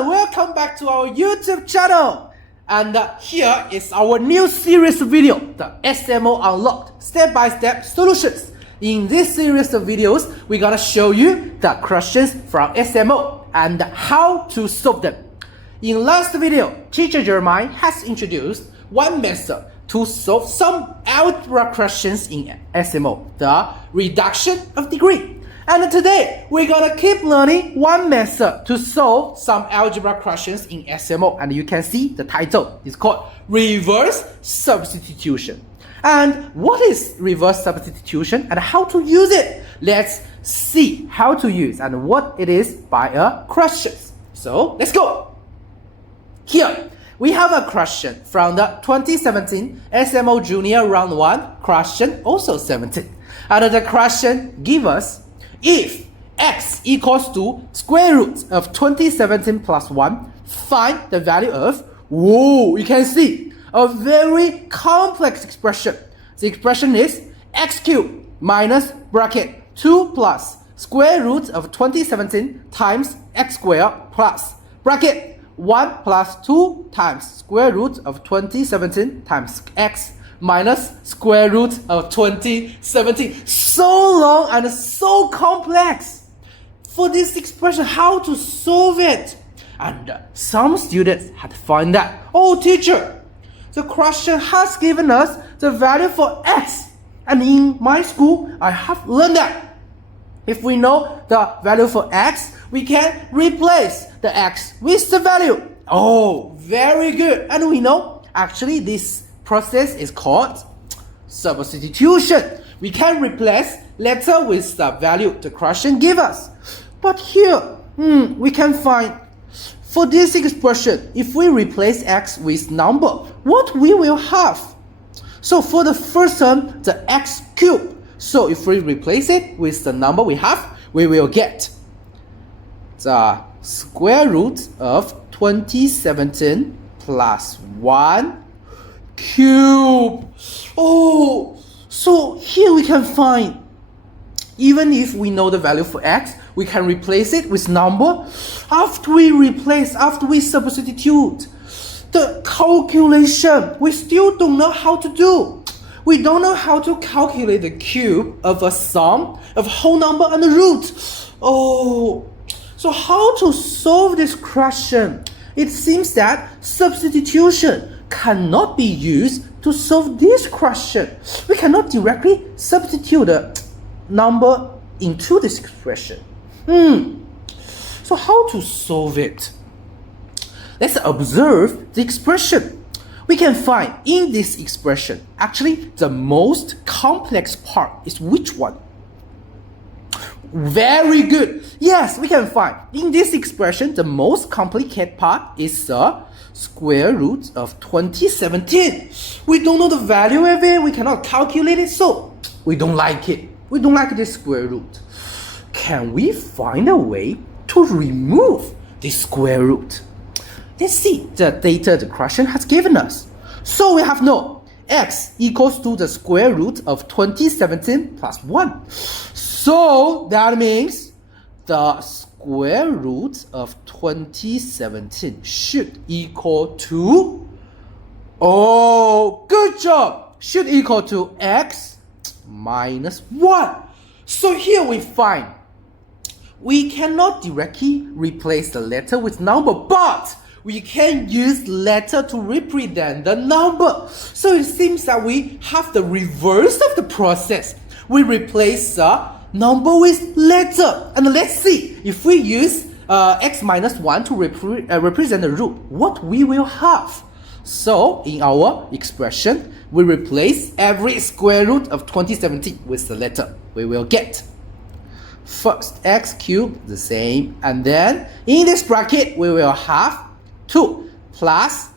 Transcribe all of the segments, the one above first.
everyone, welcome back to our YouTube channel. And here is our new series video, the SMO Unlocked step-by-step solutions. In this series of videos, we're gonna show you the questions from SMO and how to solve them. In last video, teacher Jeremiah has introduced one method to solve some algebra questions in SMO, the reduction of degree. And today, we're gonna keep learning one method to solve some algebra questions in SMO. And you can see the title is called reverse substitution. And what is reverse substitution and how to use it? Let's see how to use and what it is by a question. So let's go. Here, we have a question from the 2017 SMO Junior Round 1 question, also 17. And the question gives us, if x equals to square root of 2017 plus 1, find the value of, whoa, you can see, a very complex expression. The expression is x cubed minus bracket 2 plus square root of 2017 times x squared plus bracket 1 plus 2 times square root of 2017 times x minus square root of 2017. So long and so complex. For this expression, how to solve it? And some students had found that, oh teacher, the question has given us the value for x. And in my school, I have learned that if we know the value for x, we can replace the x with the value. Oh, very good. And we know actually this process is called substitution. We can replace letter with the value the question gives us. But here, we can find for this expression, if we replace x with number, what we will have? So for the first term, the x cubed. So if we replace it with the number we have, we will get the square root of 2017 plus 1 cube. Oh, so here we can find, even if we know the value for x, we can replace it with number. After we substitute the calculation, we still don't know how to do. We don't know how to calculate the cube of a sum of whole number and the root. Oh, so how to solve this question? It seems that substitution cannot be used to solve this question. We cannot directly substitute the number into this expression. So how to solve it? Let's observe the expression. We can find in this expression, actually the most complex part is which one? Very good. Yes, we can find in this expression the most complicated part is the square root of 2017. We don't know the value of it, we cannot calculate it, so we don't like it. We don't like this square root. Can we find a way to remove this square root? Let's see the data the question has given us. So we have no x equals to the square root of 2017 plus 1. So that means the square root of 2017 should equal to, oh, good job, should equal to x minus 1. So here we find we cannot directly replace the letter with number, but we can use letter to represent the number. So it seems that we have the reverse of the process. We replace the number with letter. And let's see, if we use x minus 1 to represent the root, what we will have. So in our expression, we replace every square root of 2017 with the letter. We will get first x cubed, the same, and then in this bracket we will have 2 plus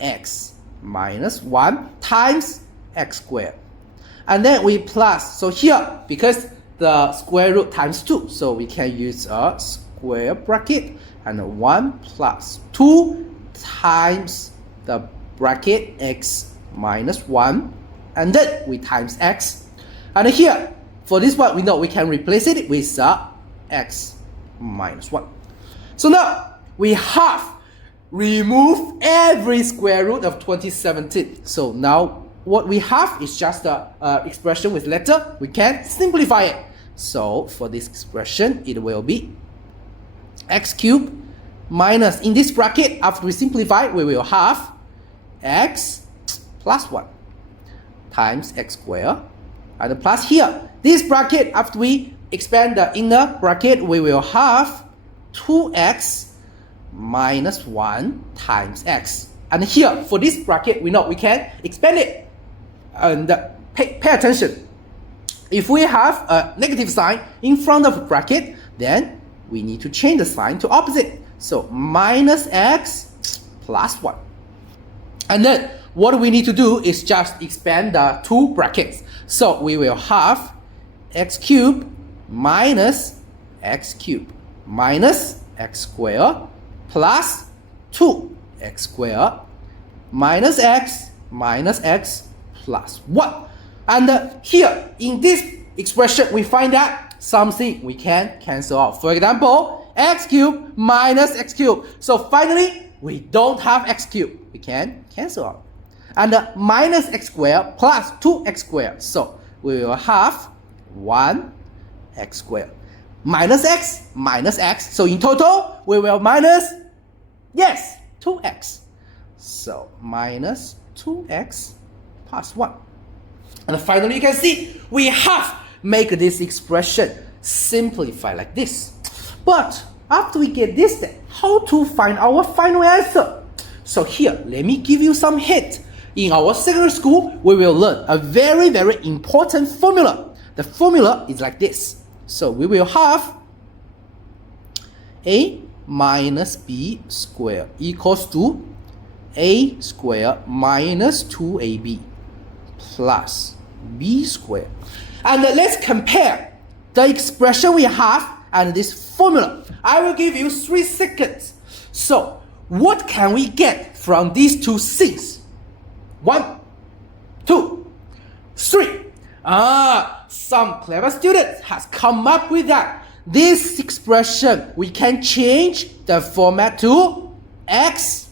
x minus 1 times x squared. And then we plus, so here, because the square root times 2, so we can use a square bracket, and 1 plus 2 times the bracket x minus 1, and then we times x. And here, for this one, we know we can replace it with x minus 1. So now we have remove every square root of 2017. So now what we have is just the expression with letter. We can simplify it. So for this expression, it will be x cubed minus, in this bracket, after we simplify, we will have x plus 1 times x squared, and plus here, this bracket, after we expand the inner bracket, we will have 2x minus 1 times x. And here, for this bracket, we know we can expand it. And pay attention. If we have a negative sign in front of a bracket, then we need to change the sign to opposite. So minus x plus 1. And then what we need to do is just expand the two brackets. So we will have x cubed minus x cubed minus x squared plus 2x squared minus x plus 1. And here in this expression, we find that something we can cancel out. For example, x cubed minus x cubed. So finally, we don't have x cubed. We can cancel out. And minus x squared plus 2x squared. So we will have 1x squared minus x. So in total, we will minus, yes, 2x. So minus 2x plus 1. And finally, you can see we have make this expression simplify like this. But after we get this step, how to find our final answer? So here, let me give you some hint. In our secondary school, we will learn a very, very important formula. The formula is like this. So we will have a minus b squared equals to a squared minus 2ab plus b squared. And let's compare the expression we have and this formula. I will give you 3 seconds. So what can we get from these two things? 1, 2, 3. Some clever students has come up with that. This expression, we can change the format to x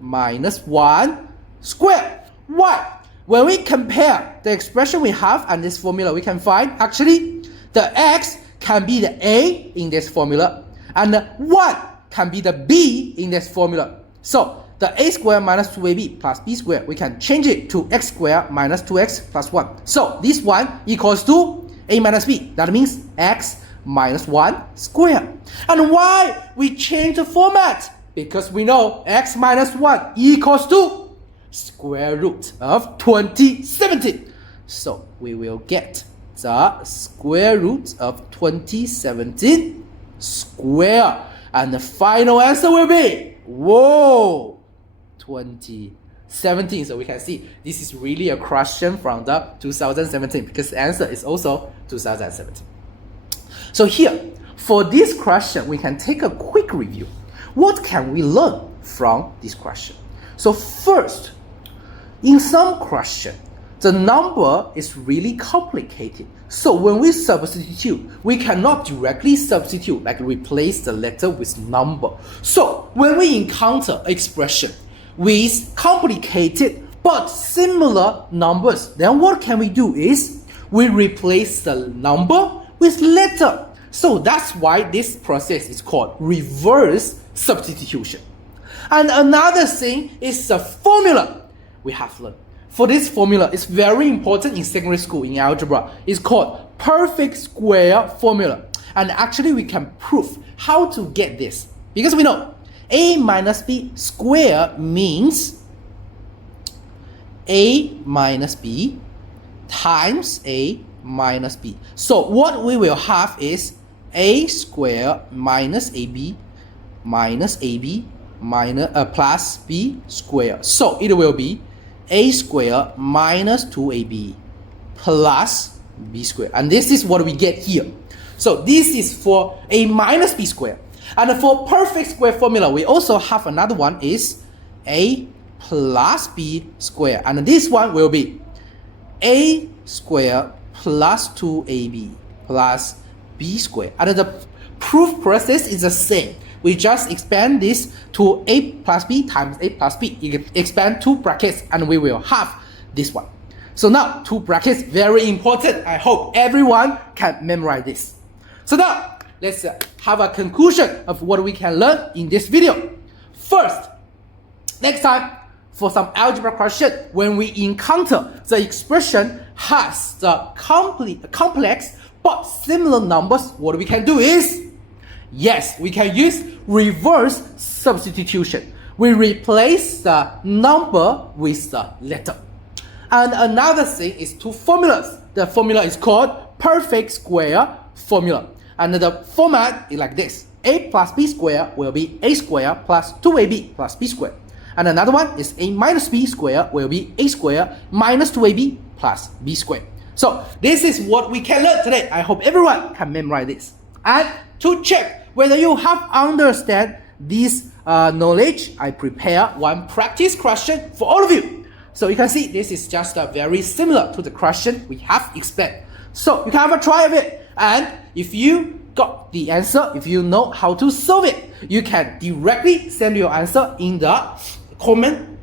minus 1 squared. Why? When we compare the expression we have and this formula, we can find actually the x can be the a in this formula and the 1 can be the b in this formula. So the a squared minus 2ab plus b squared, we can change it to x squared minus 2x plus 1. So this one equals to a minus b. That means x minus 1 squared. And why we change the format? Because we know x minus 1 equals to square root of 2017. So we will get the square root of 2017 square. And the final answer will be, whoa, 2017. So we can see this is really a question from the 2017 because the answer is also 2017. So here, for this question, we can take a quick review. What can we learn from this question? So first, in some question, the number is really complicated. So when we substitute, we cannot directly substitute, like replace the letter with number. So when we encounter an expression with complicated but similar numbers, then what can we do is we replace the number with letter. So that's why this process is called reverse substitution. And another thing is the formula we have learned. For this formula, it's very important in secondary school in algebra. It's called perfect square formula. And actually we can prove how to get this. Because we know a minus b square means a minus b times a minus b. So what we will have is a square minus ab minus ab minus plus b square. So it will be a square minus 2ab plus b square. And this is what we get here. So this is for a minus b square. And for perfect square formula, we also have another one is a plus b square. And this one will be a square plus 2ab plus b square. And the proof process is the same. we just expand this to a plus b times a plus b. You can expand two brackets and we will have this one. So now two brackets, very important. I hope everyone can memorize this. So now let's have a conclusion of what we can learn in this video. First, next time for some algebra question, when we encounter the expression has the complex but similar numbers, what we can do is, yes, we can use reverse substitution. We replace the number with the letter. And another thing is two formulas. The formula is called perfect square formula. And the format is like this. A plus b squared will be a squared plus 2ab plus b squared. And another one is a minus b squared will be a squared minus 2ab plus b squared. So this is what we can learn today. I hope everyone can memorize this. And to check whether you have understand this knowledge, I prepare one practice question for all of you. So you can see this is just very similar to the question we have explained. So you can have a try of it. And if you got the answer, if you know how to solve it, you can directly send your answer in the comment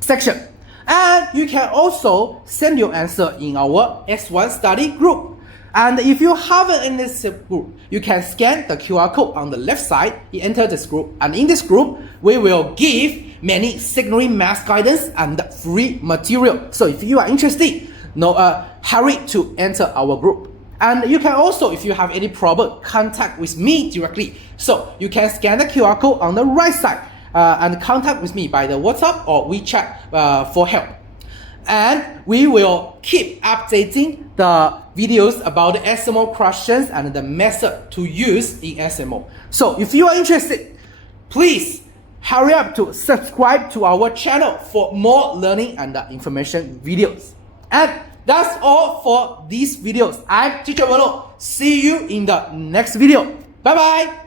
section. And you can also send your answer in our S1 study group. And if you haven't in this group, you can scan the QR code on the left side, you enter this group. And in this group, we will give many signaling math guidance and free material. So if you are interested, hurry to enter our group. And you can also, if you have any problem, contact with me directly. So you can scan the QR code on the right side and contact with me by the WhatsApp or WeChat for help. And we will keep updating the videos about the SMO questions and the method to use in SMO. So if you are interested, please hurry up to subscribe to our channel for more learning and information videos. And that's all for these videos. I'm Teacher Velo. See you in the next video. Bye bye.